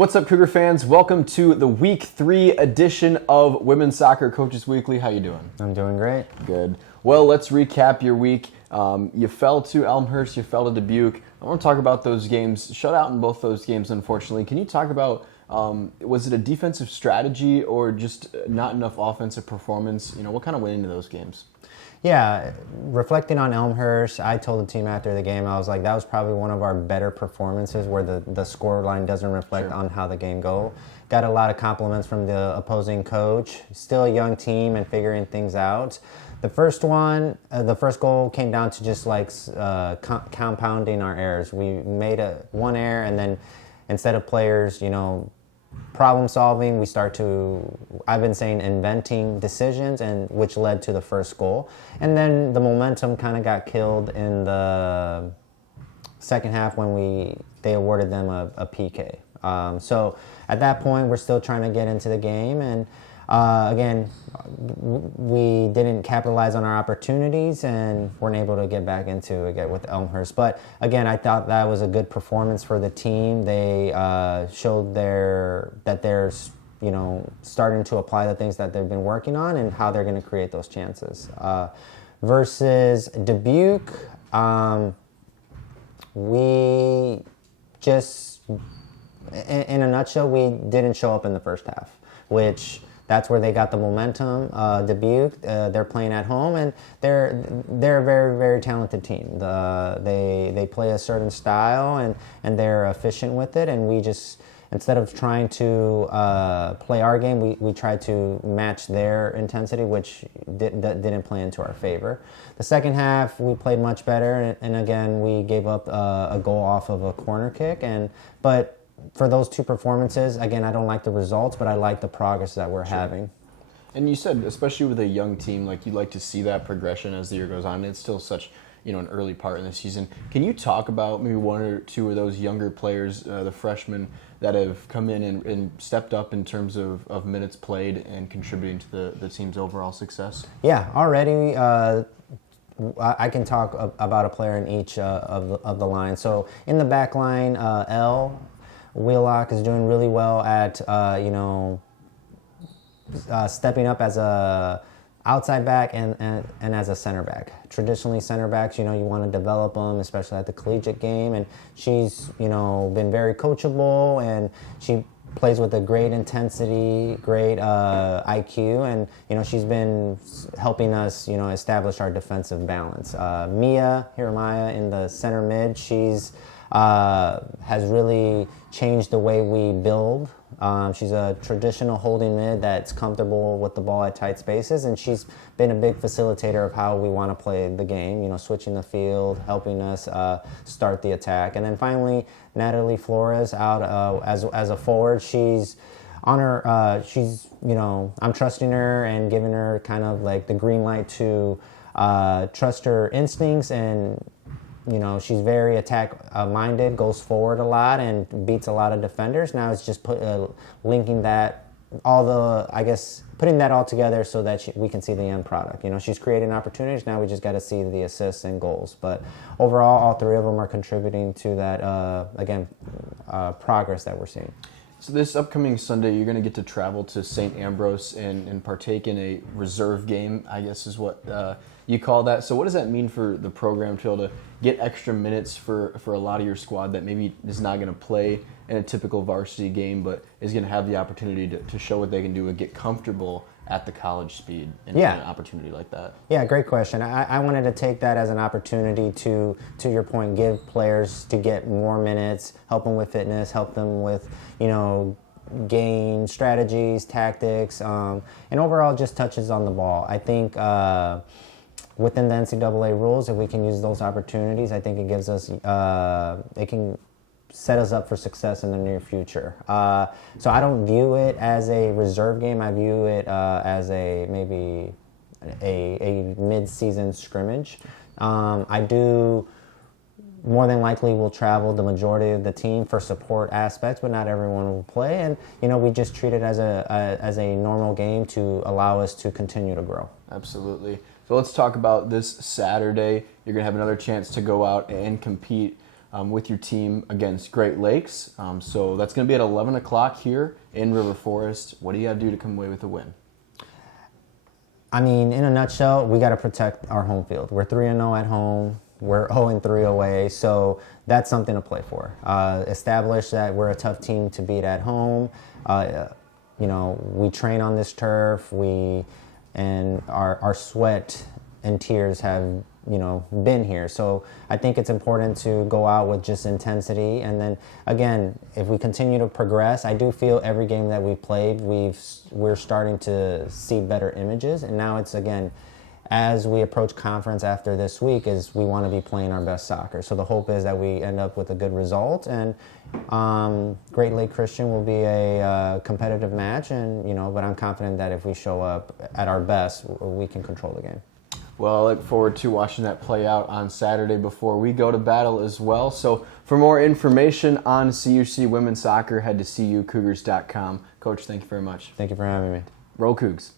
What's up, Cougar fans? Welcome to the Week 3 edition of Women's Soccer Coaches Weekly. How you doing? I'm doing great. Good. Well, let's recap your week. You fell to Elmhurst, you fell to Dubuque. I want to talk about those games. Shut out in both those games, unfortunately. Can you talk about, was it a defensive strategy or just not enough offensive performance? What kind of went into those games? Yeah, reflecting on Elmhurst, I told the team after the game, I was like, that was probably one of our better performances where the score line doesn't reflect on how the game go. Got a lot of compliments from the opposing coach. Still a young team and figuring things out. The first goal came down to just like compounding our errors. We made one error, and then instead of players, problem solving, we start to, I've been saying, inventing decisions, and which led to the first goal. And then the momentum kind of got killed in the second half when they awarded them a PK. So at that point, we're still trying to get into the game, and again, we didn't capitalize on our opportunities and weren't able to get back into it with Elmhurst. But again, I thought that was a good performance for the team. They showed that they're starting to apply the things that they've been working on and how they're going to create those chances. Versus Dubuque, we just, in a nutshell, we didn't show up in the first half, which that's where they got the momentum. Dubuque, they're playing at home, and they're a very, very talented team. They play a certain style, and they're efficient with it. And we just, instead of trying to play our game, we tried to match their intensity, which didn't play into our favor. The second half, we played much better, and again, we gave up a goal off of a corner kick. But for those two performances, again, I don't like the results, but I like the progress that we're having. And you said, especially with a young team, like you'd like to see that progression as the year goes on. And it's still such, an early part in the season. Can you talk about maybe one or two of those younger players, the freshmen, that have come in and stepped up in terms of minutes played and contributing to the team's overall success? Yeah, already I can talk about a player in each of the line. So in the back line, Wheelock is doing really well at, stepping up as a outside back and as a center back. Traditionally, center backs, you want to develop them, especially at the collegiate game. And she's, been very coachable, and she plays with a great intensity, great IQ, and, she's been helping us, establish our defensive balance. Mia Hiramaya in the center mid, she's has really changed the way we build. She's a traditional holding mid that's comfortable with the ball at tight spaces, and she's been a big facilitator of how we want to play the game, switching the field, helping us start the attack. And then finally, Natalie Flores out as a forward. She's on her, I'm trusting her and giving her kind of like the green light to trust her instincts, and she's very attack-minded, goes forward a lot, and beats a lot of defenders. Now it's just linking that, putting that all together so that we can see the end product. She's creating opportunities. Now we just got to see the assists and goals. But overall, all three of them are contributing to that, progress that we're seeing. So this upcoming Sunday, you're going to get to travel to St. Ambrose and partake in a reserve game, I guess is what you call that. So what does that mean for the program to be able to get extra minutes for a lot of your squad that maybe is not going to play in a typical varsity game, but is going to have the opportunity to show what they can do and get comfortable at the college speed in an opportunity like that? Yeah, great question. I wanted to take that as an opportunity to your point, give players to get more minutes, help them with fitness, help them with, game strategies, tactics, and overall just touches on the ball. I think within the NCAA rules, if we can use those opportunities, I think it gives us, it can set us up for success in the near future. So I don't view it as a reserve game. I view it as maybe a mid-season scrimmage. I do more than likely will travel the majority of the team for support aspects, but not everyone will play. And we just treat it as a normal game to allow us to continue to grow. Absolutely. So let's talk about this Saturday. You're going to have another chance to go out and compete with your team against Great Lakes. So that's going to be at 11 o'clock here in River Forest. What do you got to do to come away with a win? I mean, in a nutshell, we got to protect our home field. We're 3-0 at home. We're 0-3 away, so that's something to play for. Establish that we're a tough team to beat at home. We train on this turf. And our sweat and tears have been here. So I think it's important to go out with just intensity. And then again, if we continue to progress, I do feel every game that we've played, we're starting to see better images. And now it's, again, as we approach conference after this week, is we want to be playing our best soccer. So the hope is that we end up with a good result, and Great Lake Christian will be a competitive match. And but I'm confident that if we show up at our best, we can control the game. Well, I look forward to watching that play out on Saturday before we go to battle as well. So for more information on CUC women's soccer, head to cucougars.com. Coach, thank you very much. Thank you for having me. Roll Cougs.